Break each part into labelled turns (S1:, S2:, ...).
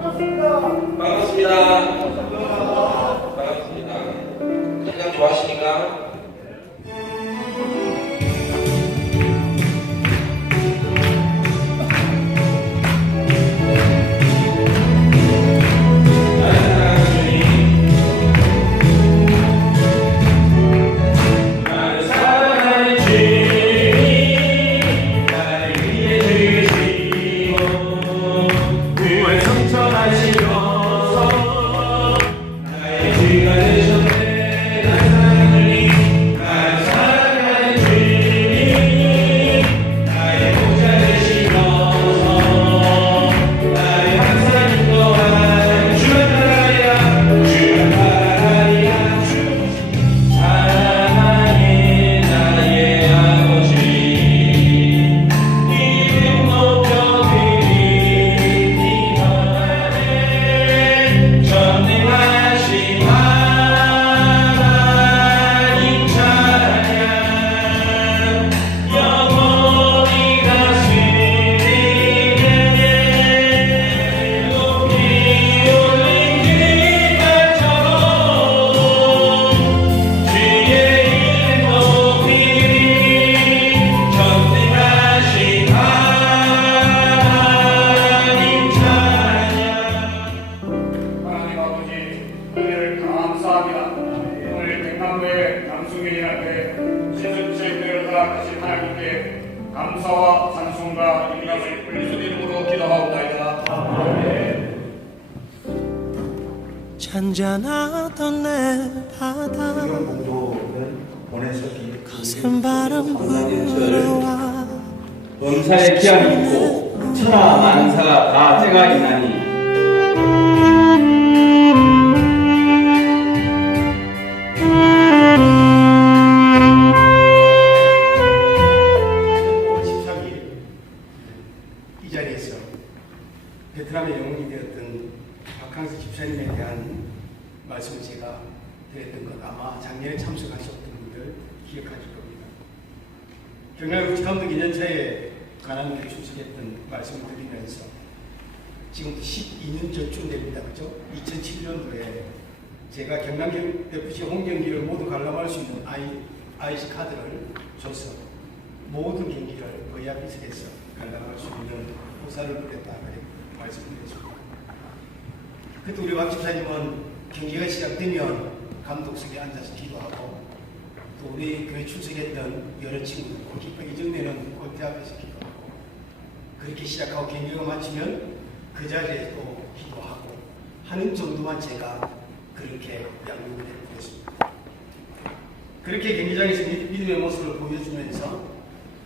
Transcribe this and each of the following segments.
S1: 반갑습니다. 반갑습니다.
S2: 있는 호사를 부렸다 말씀드렸습니다. 그때 우리 박 집사님은 경기가 시작되면 감독석에 앉아서 기도하고 또 우리 교회 출석했던 여러 친구들 골키퍼 이전에는 골대 앞에서 기도하고 그렇게 시작하고 경기가 마치면 그 자리에 또 기도하고 하는 정도만 제가 그렇게 양육을 해드렸습니다. 그렇게 경기장에서 믿- 믿음의 모습을 보여주면서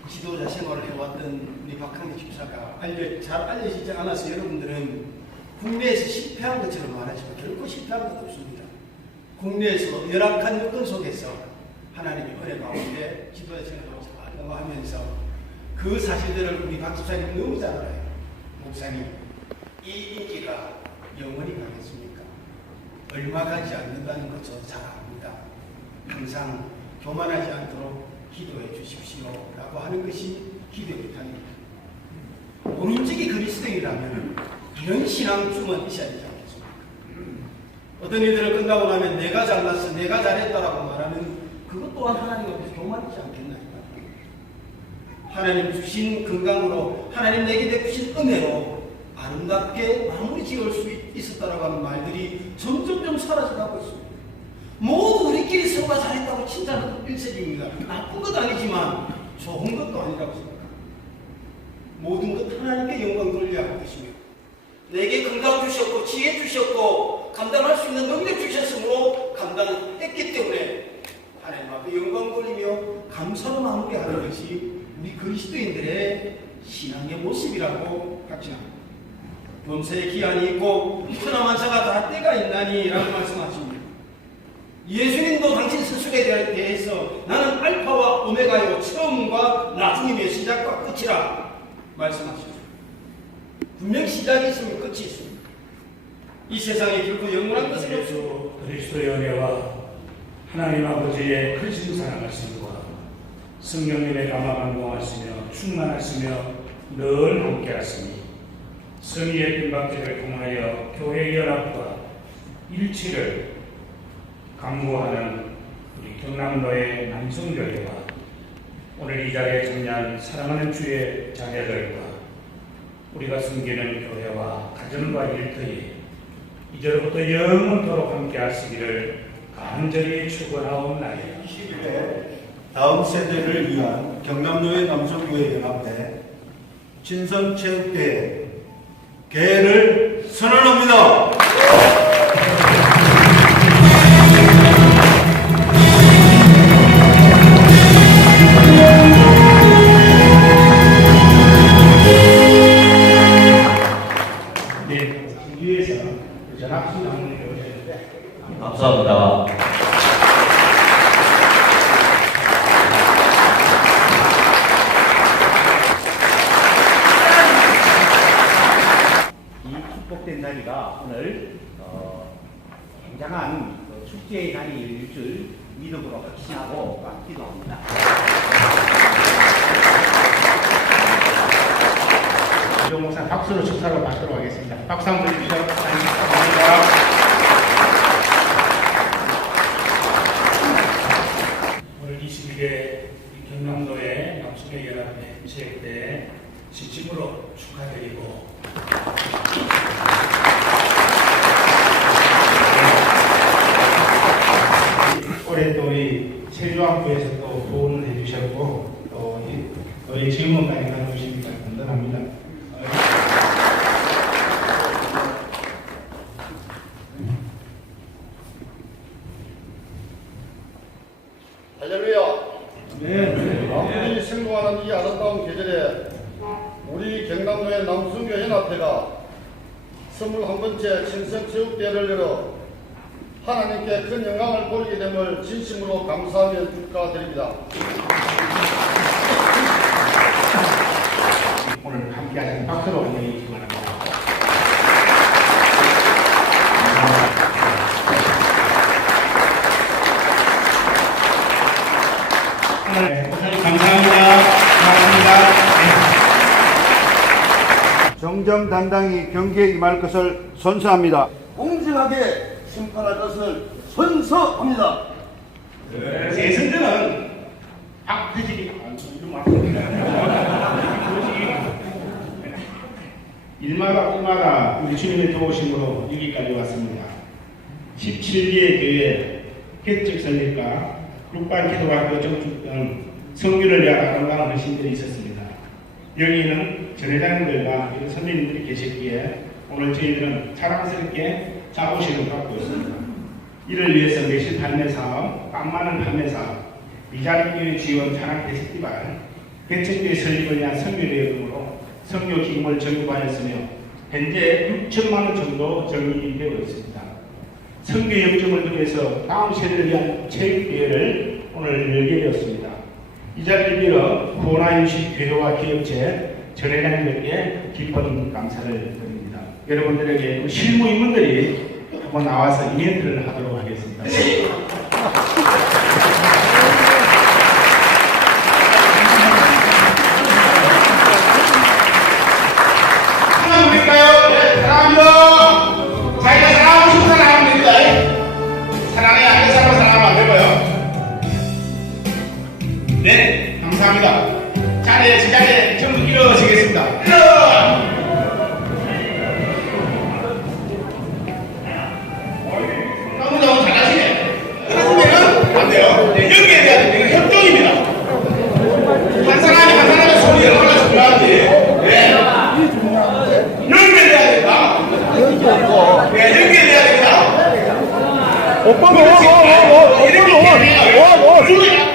S2: 지도자 생활을 해왔던 우리 박항기 집사가 알려, 잘 알려지지 않아서 여러분들은 국내에서 실패한 것처럼 말하지만 결코 실패한 것 없습니다. 국내에서 열악한 여건 속에서 하나님의 은혜 가운데 생활을 잘 넘어가면서 그 사실들을 우리 박 집사님 너무 잘 알아요. 목사님, 이 인기가 영원히 가겠습니까? 얼마 가지 않는다는 것 저도 잘 압니다. 항상 교만하지 않도록 기도해 주십시오. 라고 하는 것이 기도의 비탄입니다. 본인적이 그리스도인이라면 이런 신앙쯤은 있어야 되지 않겠습니까? 어떤 일들을 끝나고 나면 내가 잘났어, 내가 잘했다라고 말하는 그것 또한 하나님 앞에서 교만이지 않겠나이까? 하나님 주신 건강으로 하나님 내게 베푸신 은혜로 아름답게 마무리 지을 수 있- 있었다라고 하는 말들이 점점점 사라져가고 있습니다. 모두 우리끼리 서로가 잘했다고 칭찬하는 일색입니다. 나쁜 것도 아니지만 좋은 것도 아니라고 생각합니다. 모든 것 하나님께 영광 할 것이며 내게 건강 주셨고 지혜 주셨고 감당할 수 있는 능력 주셨으므로 감당했기 때문에 하나님 앞에 영광 돌리며 감사로 마무리하는 것이 우리 그리스도인들의 신앙의 모습이라고 확신합니다. 범사에 기한이 있고 천하만사가 다 때가 있나니 라고 말씀하십니다. 예수님도 당신 스스로에 대해- 대해서 나는 알파와 오메가요 처음과 나중이며 시작과 끝이라 말씀하셨죠. 분명 시작이 있으면 끝이 있습니다. 이 세상에 결코 영원한 것은 없습니다.
S3: 예수 그리스도의 은혜와 하나님 아버지의 크신 사랑하심과 성령님의 감화 감 동하시며 충만하시며 늘 함께하시니 선의의 빈박제를 통하여 교회 연합과 일치를 강구하는 우리 경남도의 남성교회와 오늘 이 자리에 참여한 사랑하는 주의 자녀들과 우리가 섬기는 교회와 가정과 일터에 이제로부터 영원토록 함께 하시기를 간절히 축원하옵나이다.
S4: 20일에 다음 세대를 위한 경남도의 남성교회 연합회 친선체육대회 개회를 선언합니다.
S3: 박수로 축사를 받도록 하겠습니다. 박수 한번 주시죠. 감사합니다. 오늘 20일에 경남도의 남수교 연합회 체육대 진심으로 축하드리고 올해 또 우리 세조학부에서 또 후원을 해주셨고 또 이- 우리 질문까지 가져주시니까 감사합니다.
S5: 할렐루야. 아무리 성공하는 이 아름다운 계절에 우리 경남도의 남순교 연합회가 21번째 친선체육대회를 열어 하나님께 큰 영광을 돌리게 됨을 진심으로 감사하며 축하드립니다.
S3: 오늘 함께하신 박수로
S5: 정정 당당히 경기에 임할 것을 선서합니다.
S6: 공정하게 심판할 것을 선서합니다.
S3: 제 선전은 박태식이 이름 맞습니다. 일마다 일마다 우리 주님의 도우심으로 여기까지 왔습니다. 17개의 교회 개척 설립과 국반 기도학교 정축 등 성교를 위한 아름다운 헌신들이 있었습니다. 여기는 전회장님들과 이런 선배님들이 계셨기에 오늘 저희들은 자랑스럽게 자부심을 갖고 있습니다. 이를 위해서 매실 판매 사업, 빵만원 판매 사업, 미자립교회 지원 자랑 페스티벌, 개척교회 설립을 위한 선교대회 등으로 선교 기금을 적립하였으며 현재 6천만 원 정도 적립이 되고 있습니다. 선교 영점을 통해서 다음 세대를 위한 체육대회를 오늘 열게 되었습니다. 이 자리를 빌어 코로나19 교회와 기업체 전회장님들께 깊은 감사를 드립니다. 여러분들에게 그 실무 인물들이 한번 나와서 이벤트를 하도록 하겠습니다. 네, 감사합니다. 자리에 제 자리에 전부 일어서시겠습니다. 일어! 너무 너무 잘하시네. 하시면은 안 돼요. 네, 여기에 대한 이건 협동입니다. 한 사람이 한 사람의 손이 얼마나 중요한지. 네. 연결해야 된다. 네, 연결해야 된다.
S6: 오빠가 와, 와, 와, 와, 오빠가 와, 와, 와. 어디 있더니 하나 싶어서 거기.
S3: 네, 돌아와야 된다. 다시 돌아와야 된다. 네, 돌아와야 된다. 돌아와야 된다. 네, 지금 이제 거의 비슷합니다. 예,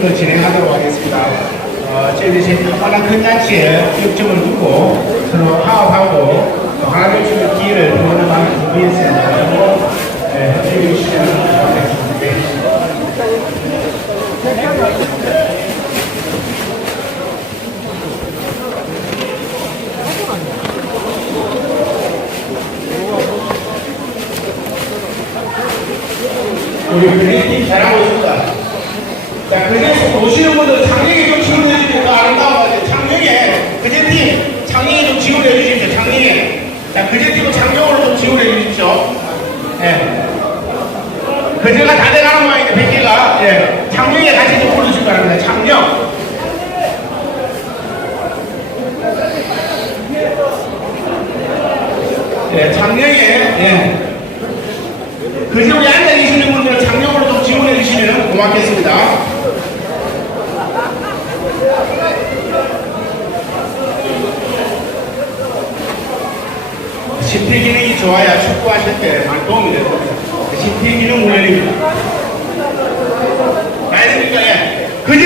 S3: 지금부터 진행하도록 하겠습니다. 어, 저희들이 워낙 큰 잔치에 기점을 두고 서로 파업하고 또 하나를 주는 기회를 보는 마음을 준비했습니다. 그리고 해주시면 좋겠습니다. 우리 블리팀 잘하고 있습니다. 자, 그래서 오시는 분들 장례에 좀 지원해 주시면 아름다워가지고, 장례에, 그제팀, 장례에 좀 지원해 주십시오. 장례에. 자, 그제팀은 장경으로 좀 지원해 주십시오. 예. 그제가 다 돼가는 모양인데, 백기가. 예. 장경에 다시 좀 불러주시기 바랍니다. 장경. 예, 장경에, 예. 그제 우리 앉아 계시는 분들은 장경으로 좀 지원해 주시면 고맙겠습니다. 심폐 기능이 좋아야 축구하실 때 많이 도움이 돼요. 심폐 기능 훈련입니다. 알겠습니까? 예. 그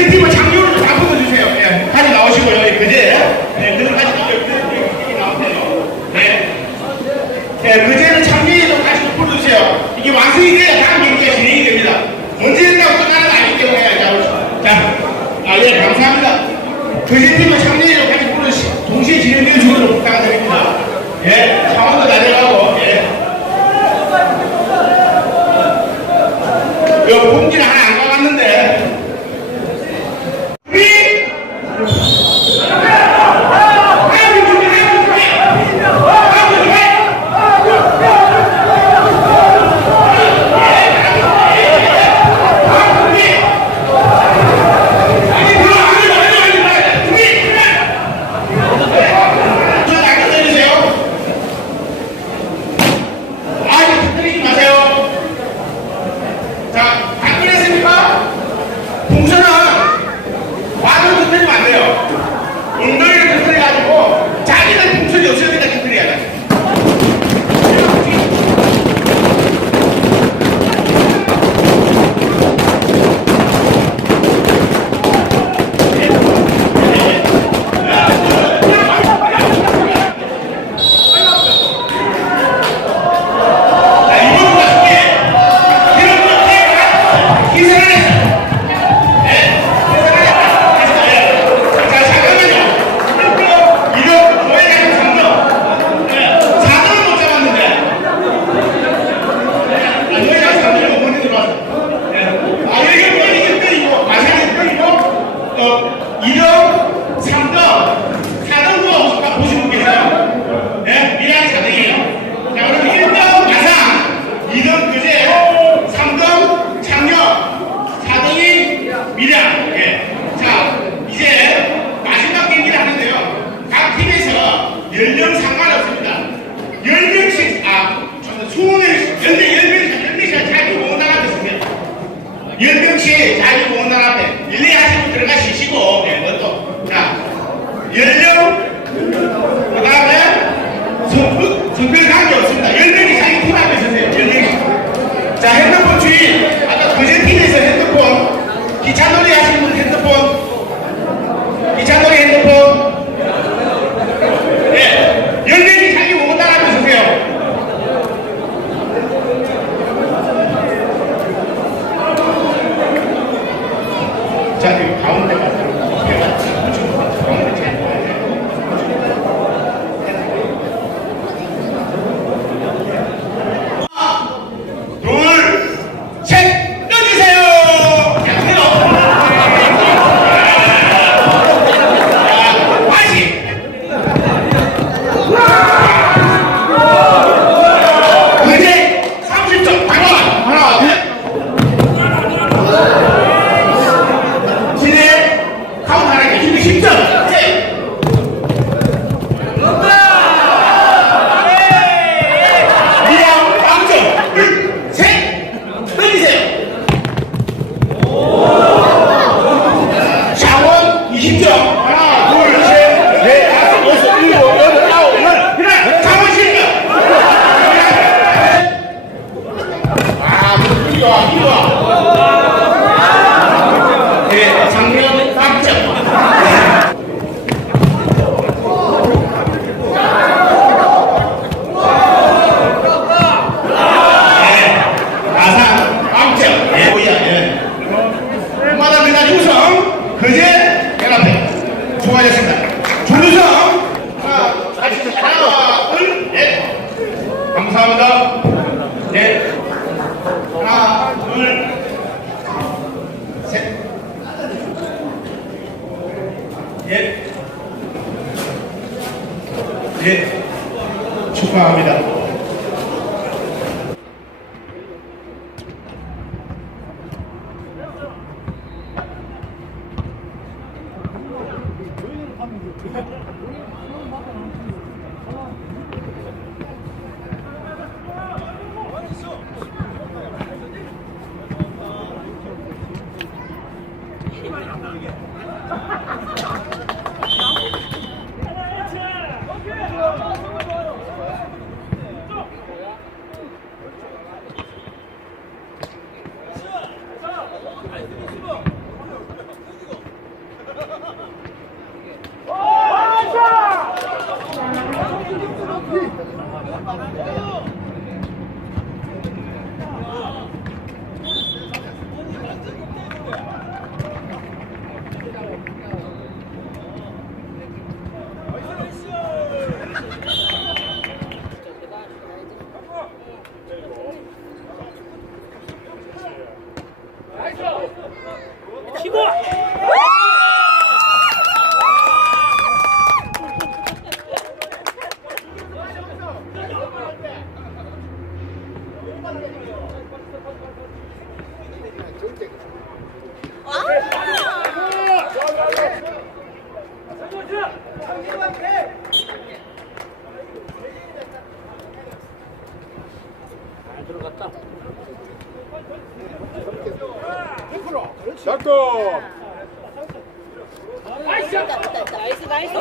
S3: 나이스 나이스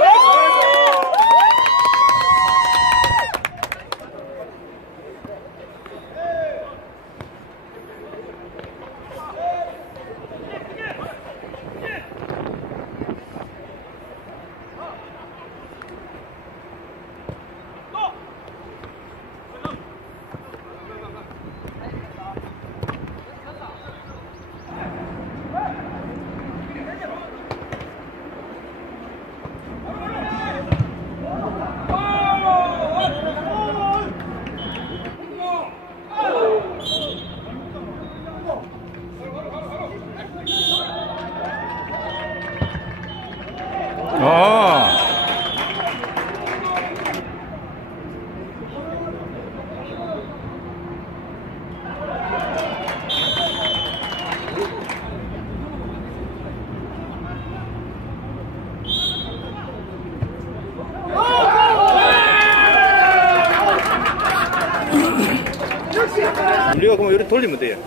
S3: 우리가 그러면 요리 돌리면 돼요.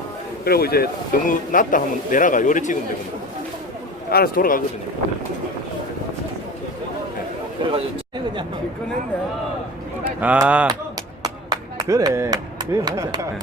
S3: 그리고 이제 너무 낮다 하면 내려가 요리 찍으면 되거든요. 알아서 돌아가거든요. 아 그래 그게 맞아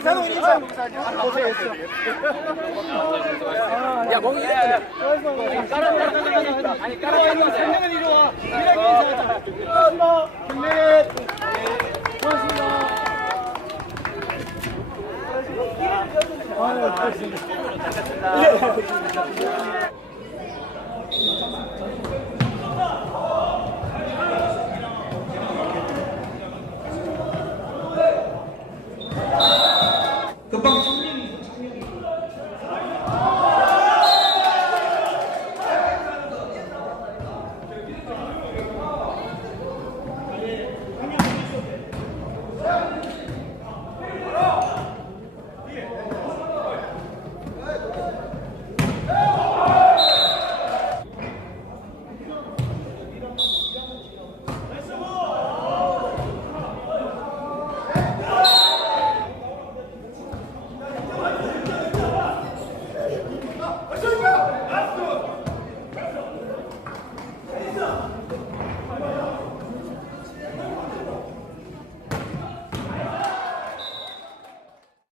S3: 사돈 사돈 인사 고생했어 야 멍이 아니 까라와 있는 생명은 이리 와 미래기 인사하자 김민 고맙습니다 아유 고맙습니다